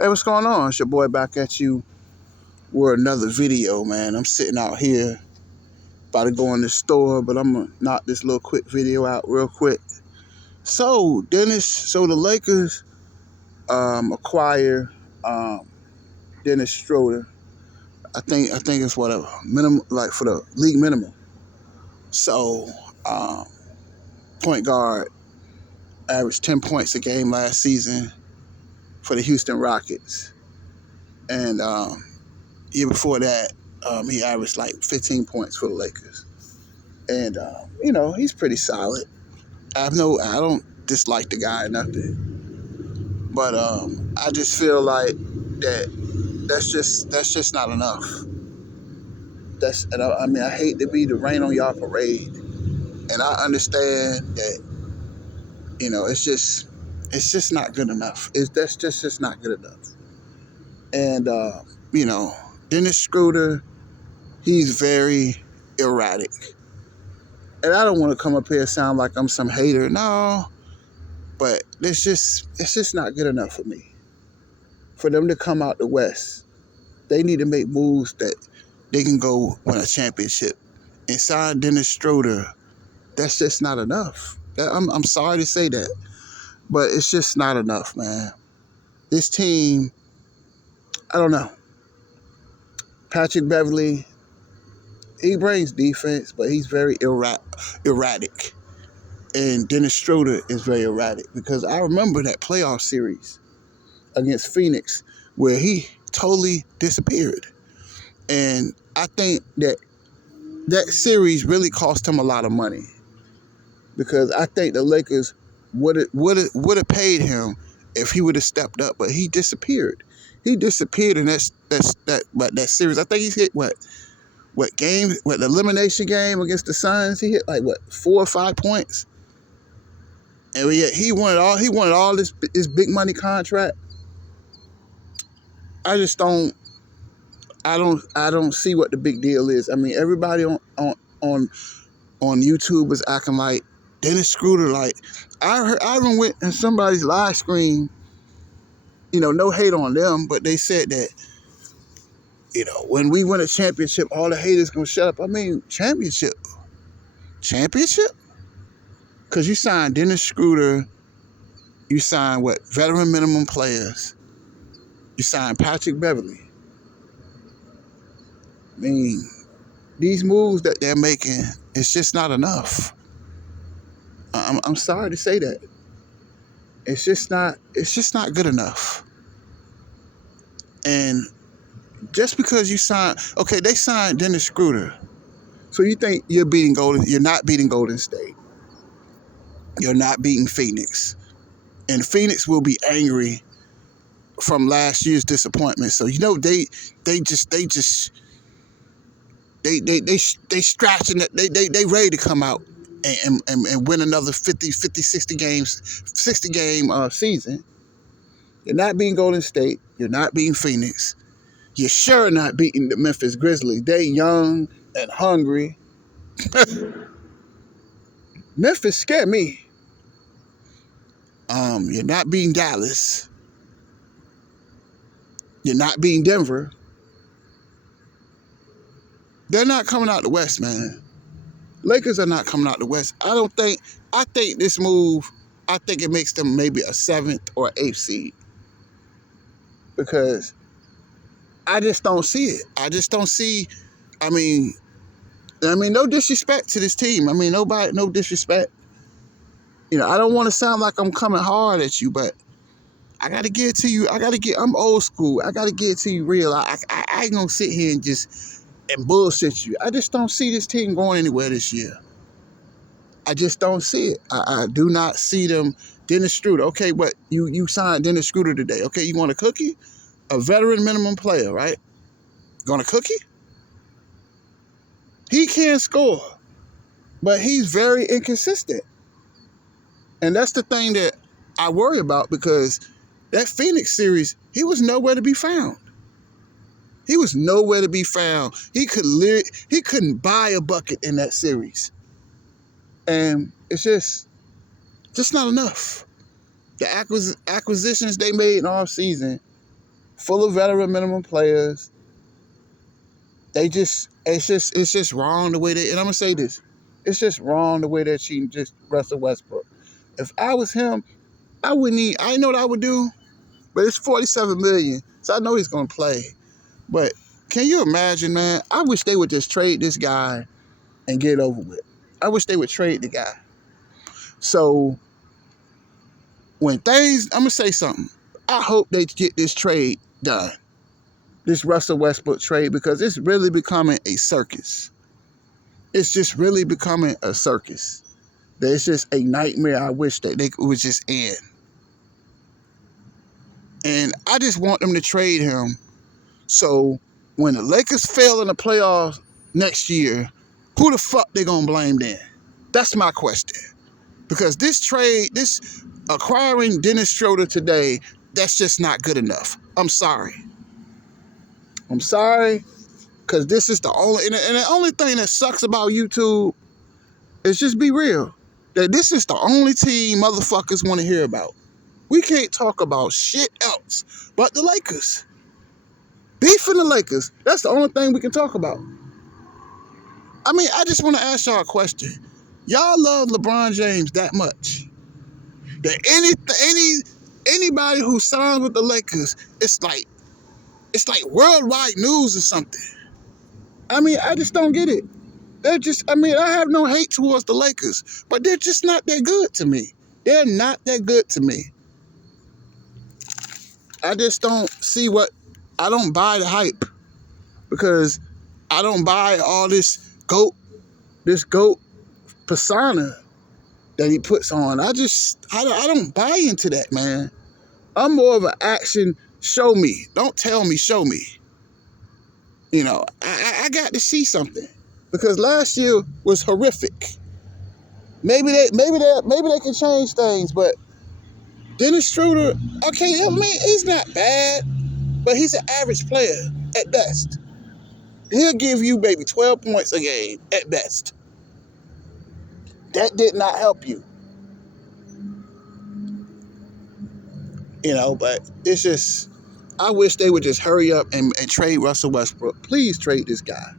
Hey, what's going on? It's your boy back at you with another video, man. I'm sitting out here about to go in the store, but I'm gonna knock this little quick video out real quick. So the Lakers acquire Dennis Schroeder. I think it's what a minimum, like for the league minimum. So um, point guard averaged 10 points a game last season for the Houston Rockets, and year before that he averaged like 15 points for the Lakers. And he's pretty solid. I don't dislike the guy or nothing, but I just feel like that's just not enough. I hate to be the rain on y'all parade, and I understand that it's just not good enough. That's just not good enough. And you know, Dennis Schroeder, he's very erratic, and I don't want to come up here and sound like I'm some hater. No, but it's just not good enough for me. For them to come out the West, they need to make moves that they can go win a championship. And sign Dennis Schroeder, that's just not enough. I'm sorry to say that, but it's just not enough, man. This team, I don't know. Patrick Beverly, he brings defense, but he's very erratic. And Dennis Schroeder is very erratic because I remember that playoff series against Phoenix where he totally disappeared. And I think that series really cost him a lot of money because I think the Lakers would have paid him if he would have stepped up, but he disappeared. He disappeared in that series. I think he's hit the elimination game against the Suns. He hit like 4 or 5 points, and yet he wanted all this big money contract. I just don't. I don't see what the big deal is. I mean, everybody on YouTube was acting like Dennis Schroeder. Like I even went in somebody's live stream. No hate on them, but they said that when we win a championship, all the haters gonna shut up. I mean, championship, because you signed Dennis Schroeder, you signed veteran minimum players, you signed Patrick Beverly. I mean, these moves that they're making, it's just not enough. I'm sorry to say that. It's just not good enough. And just because they signed Dennis Schroeder. So you think you're not beating Golden State. You're not beating Phoenix. And Phoenix will be angry from last year's disappointment. So they scratching it. They ready to come out and win another 50, 60 games, 60 game season. You're not beating Golden State. You're not beating Phoenix. You're sure not beating the Memphis Grizzlies. They young and hungry. Memphis scared me. You're not beating Dallas. You're not beating Denver. They're not coming out the West, man. Lakers are not coming out the West. I think this move, I think it makes them maybe a 7th or 8th seed. Because I just don't see it. I just don't see, I mean, no disrespect to this team. I mean, no disrespect. I don't want to sound like I'm coming hard at you, but I got to get it to you. I'm old school. I got to get it to you real. I ain't going to sit here and bullshit you. I just don't see this team going anywhere this year. I just don't see it. I do not see them. Dennis Schroeder. Okay, what? You signed Dennis Schroeder today. Okay, you want a cookie? A veteran minimum player, right? Going a cookie? He can score, but he's very inconsistent. And that's the thing that I worry about because that Phoenix series, he was nowhere to be found. He was nowhere to be found. He couldn't buy a bucket in that series. And it's just not enough. The acquisitions they made in off season, full of veteran minimum players. It's just wrong the way they, and I'm gonna say this, it's just wrong the way they're cheating just Russell Westbrook. If I was him, I wouldn't need, I know what I would do, but it's 47 million, so I know he's gonna play. But can you imagine, man? I wish they would just trade this guy and get it over with. I wish they would trade the guy. So when things, I'm gonna say something. I hope they get this trade done, this Russell Westbrook trade, because it's really becoming a circus. It's just really becoming a circus. It's just a nightmare I wish that they would just end. And I just want them to trade him. So when the Lakers fail in the playoffs next year, who the fuck they gonna blame then? That's my question. Because this trade, this acquiring Dennis Schroeder today, that's just not good enough. I'm sorry. I'm sorry, because this is the only, and the only thing that sucks about YouTube is, just be real, that this is the only team motherfuckers want to hear about. We can't talk about shit else but the Lakers. Beefing the Lakers, that's the only thing we can talk about. I mean, I just want to ask y'all a question. Y'all love LeBron James that much that anybody who signs with the Lakers, it's like worldwide news or something. I mean, I just don't get it. They're just, I mean, I have no hate towards the Lakers, but they're just not that good to me. They're not that good to me. I just don't see I don't buy the hype, because I don't buy all this GOAT persona that he puts on. I don't buy into that, man. I'm more of an action, show me. Don't tell me, show me. You know, I got to see something, because last year was horrific. Maybe they can change things, but Dennis Schroeder, okay, I mean, he's not bad, but he's an average player at best. He'll give you maybe 12 points a game at best. That did not help you. You know, but it's just, I wish they would just hurry up and trade Russell Westbrook. Please trade this guy,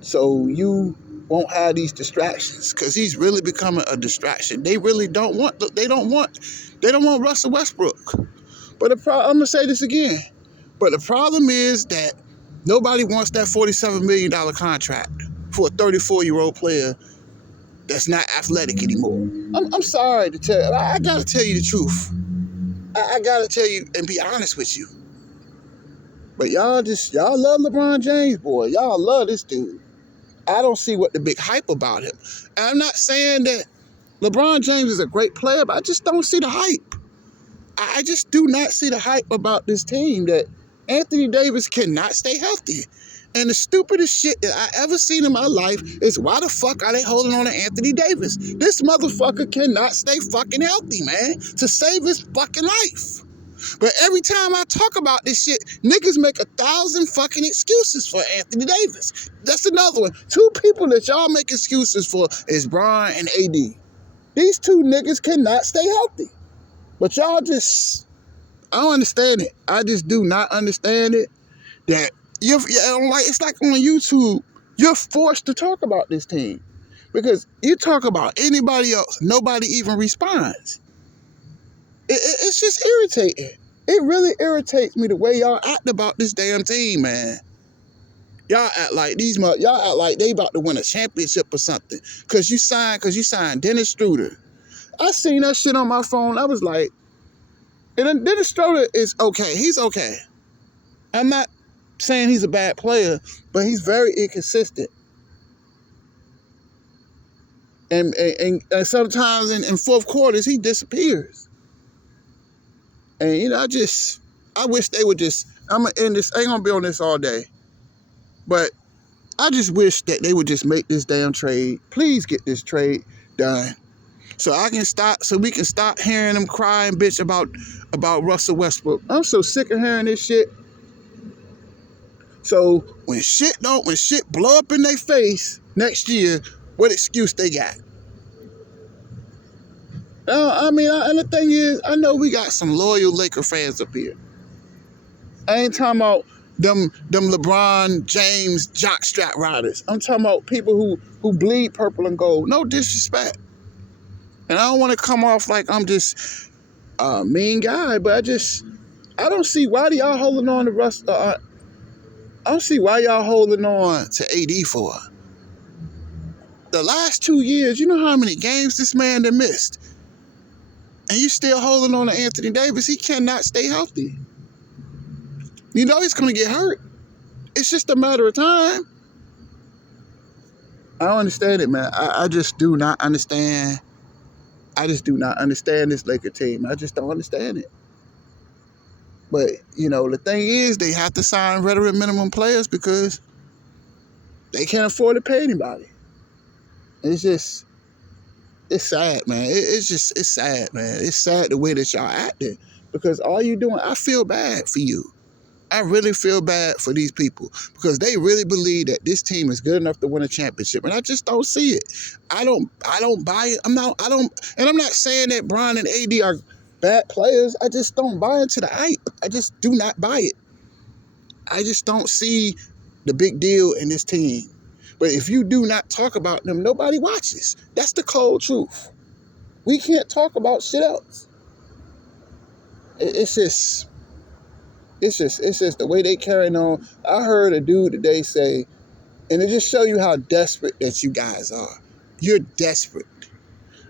so you won't have these distractions, because he's really becoming a distraction. They really don't want Russell Westbrook. But I'm gonna say this again. But the problem is that nobody wants that $47 million contract for a 34-year-old player that's not athletic anymore. I'm sorry to tell you. I gotta tell you the truth. I gotta tell you and be honest with you. But y'all love LeBron James, boy. Y'all love this dude. I don't see what the big hype about him. And I'm not saying that LeBron James is a great player, but I just don't see the hype. I just do not see the hype about this team, that Anthony Davis cannot stay healthy. And the stupidest shit that I ever seen in my life is, why the fuck are they holding on to Anthony Davis? This motherfucker cannot stay fucking healthy, man, to save his fucking life. But every time I talk about this shit, niggas make 1,000 fucking excuses for Anthony Davis. That's another one. Two people that y'all make excuses for is Bron and AD. These two niggas cannot stay healthy. But y'all just, I don't understand it. I just do not understand it. That it's like on YouTube, you're forced to talk about this team, because you talk about anybody else, nobody even responds. It's just irritating. It really irritates me the way y'all act about this damn team, man. Y'all act like they about to win a championship or something. Cause you signed Dennis Schroeder. I seen that shit on my phone. I was like, and Dennis Schroeder is okay. He's okay. I'm not saying he's a bad player, but he's very inconsistent. And sometimes in fourth quarters, he disappears. And, you know, I wish they would just, I'm going to end this, I ain't going to be on this all day. But I just wish that they would just make this damn trade. Please get this trade done. So we can stop hearing them crying bitch about Russell Westbrook. I'm so sick of hearing this shit. So when shit blow up in their face next year, what excuse they got? I mean, and the thing is, I know we got some loyal Laker fans up here. I ain't talking about them LeBron James jockstrap riders. I'm talking about people who bleed purple and gold. No disrespect. And I don't want to come off like I'm just a mean guy, but I don't see why y'all holding on to Russ. I don't see why y'all holding on to AD for. The last 2 years, you know how many games this man done missed? And you still holding on to Anthony Davis. He cannot stay healthy. You know he's going to get hurt. It's just a matter of time. I don't understand it, man. I just do not understand. I just do not understand this Laker team. I just don't understand it. But, the thing is, they have to sign veteran minimum players because they can't afford to pay anybody. It's sad, man. It's sad, man. It's sad the way that y'all acting because all you doing, I feel bad for you. I really feel bad for these people because they really believe that this team is good enough to win a championship, and I just don't see it. I don't buy it. And I'm not saying that Bron and AD are bad players. I just don't buy into the hype. I just do not buy it. I just don't see the big deal in this team. But if you do not talk about them, nobody watches. That's the cold truth. We can't talk about shit else. It's just the way they carrying on. I heard a dude today say, and it just show you how desperate that you guys are. You're desperate.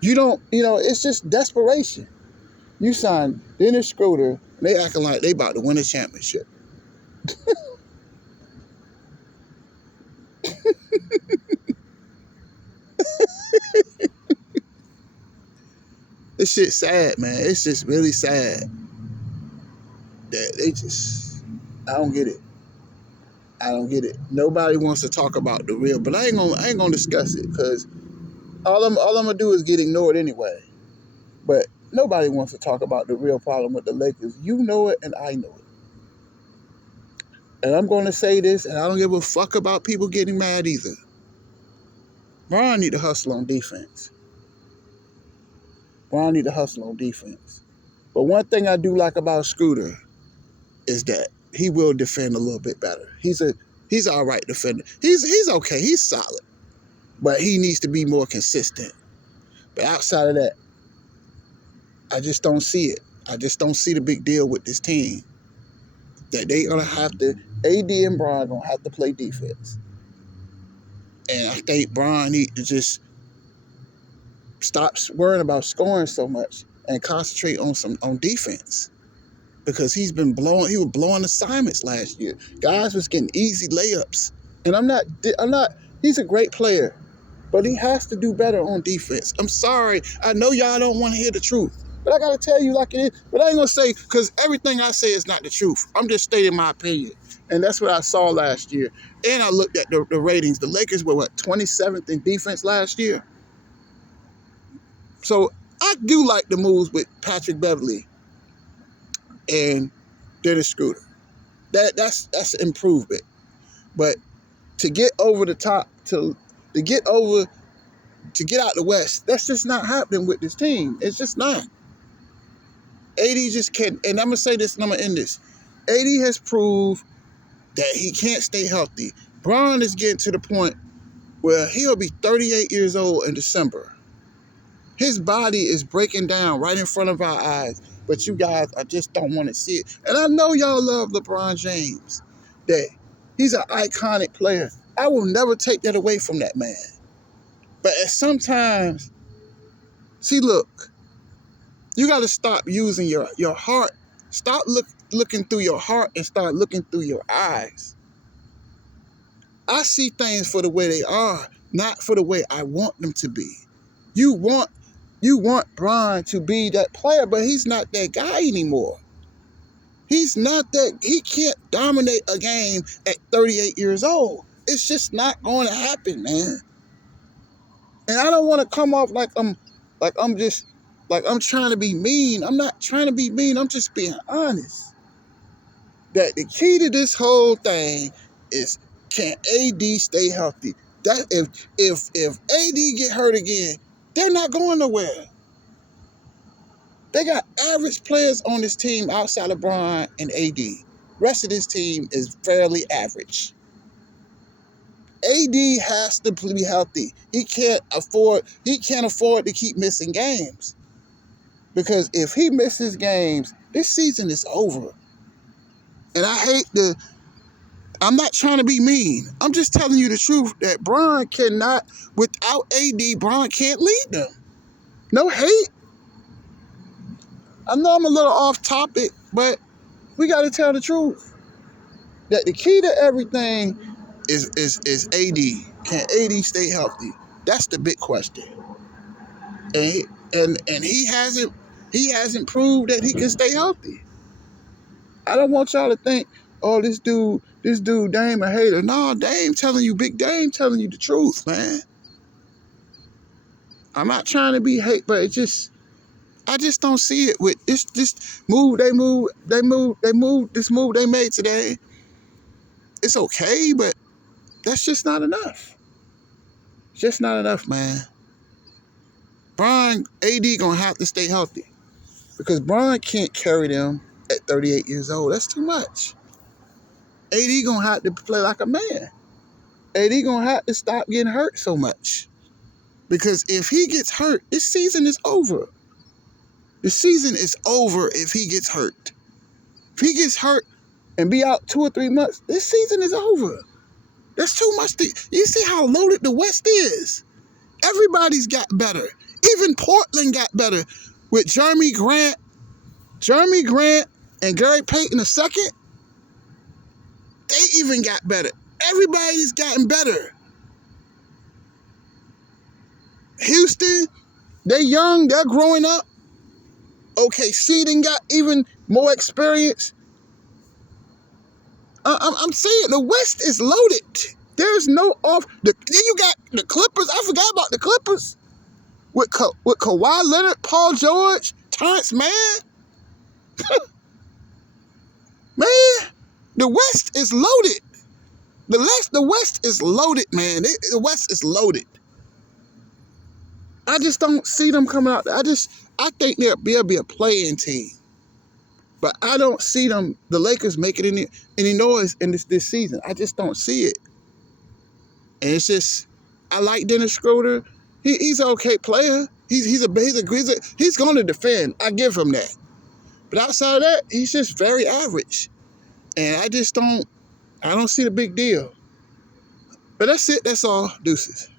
You don't, it's just desperation. You signed Dennis Schroeder, and they acting like they about to win a championship. This shit's sad, man. It's just really sad that I don't get it. I don't get it. Nobody wants to talk about the real, but I ain't gonna discuss it because all I'm gonna do is get ignored anyway. But nobody wants to talk about the real problem with the Lakers. You know it, and I know it. And I'm gonna say this, and I don't give a fuck about people getting mad either. Bron need to hustle on defense. Bron need to hustle on defense. But one thing I do like about Schroeder is that he will defend a little bit better. He's all right defender. He's okay. He's solid. But he needs to be more consistent. But outside of that, I just don't see it. I just don't see the big deal with this team. That they gonna have to, AD and Bron gonna have to play defense. And I think Bron need to just stop worrying about scoring so much and concentrate on defense. Because he was blowing assignments last year. Guys was getting easy layups. And he's a great player, but he has to do better on defense. I'm sorry. I know y'all don't want to hear the truth, but I got to tell you like it is. But I ain't going to say, because everything I say is not the truth. I'm just stating my opinion. And that's what I saw last year. And I looked at the ratings. The Lakers were, 27th in defense last year? So I do like the moves with Patrick Beverley and Dennis Schroeder. That's improvement. But to get over the top, to get out the West, that's just not happening with this team. It's just not. AD just can't, and I'm gonna say this and I'm gonna end this. AD has proved that he can't stay healthy. Bron is getting to the point where he'll be 38 years old in December. His body is breaking down right in front of our eyes, but you guys, I just don't want to see it. And I know y'all love LeBron James, that he's an iconic player. I will never take that away from that man. But sometimes, see, look, you got to stop using your heart. Stop looking through your heart and start looking through your eyes. I see things for the way they are, not for the way I want them to be. You want Bron to be that player, but he's not that guy anymore. He's not that. He can't dominate a game at 38 years old. It's just not going to happen, man. And I don't want to come off like I'm trying to be mean. I'm not trying to be mean. I'm just being honest. That the key to this whole thing is, can AD stay healthy? That if AD get hurt again, they're not going nowhere. They got average players on this team outside of Bron and AD. Rest of this team is fairly average. AD has to be healthy. He can't afford to keep missing games. Because if he misses games, this season is over. And I'm not trying to be mean. I'm just telling you the truth that Bron cannot, without AD, Bron can't lead them. No hate. I know I'm a little off topic, but we got to tell the truth. That the key to everything is AD. Can AD stay healthy? That's the big question. And he hasn't proved that he can stay healthy. I don't want y'all to think, oh, this dude Dame a hater. No, Big Dame telling you the truth, man. I'm not trying to be hate, but I just don't see it with this move this move they made today. It's okay, but that's just not enough. It's just not enough, man. Bron, AD gonna have to stay healthy because Bron can't carry them at 38 years old. That's too much. AD gonna have to play like a man. AD gonna have to stop getting hurt so much because if he gets hurt, this season is over. The season is over if he gets hurt. If he gets hurt and be out 2 or 3 months, this season is over. That's too much. You see how loaded the West is? Everybody's got better. Even Portland got better with Jeremy Grant and Gary Payton II. They even got better. Everybody's gotten better. Houston, they're young, they're growing up. OKC done got even more experience. I'm saying the West is loaded. There's no off. Then you got the Clippers. I forgot about the Clippers with Kawhi Leonard, Paul George, Terrence Mann. Man, the West is loaded. The West is loaded, man. The West is loaded. I just don't see them coming out. I think they'll be a play-in team. But I don't see the Lakers making any noise in this season. I just don't see it. And it's just, I like Dennis Schroeder. He's an okay player. He's going to defend. I give him that. But outside of that, he's just very average. And I don't see the big deal. But that's it. That's all. Deuces.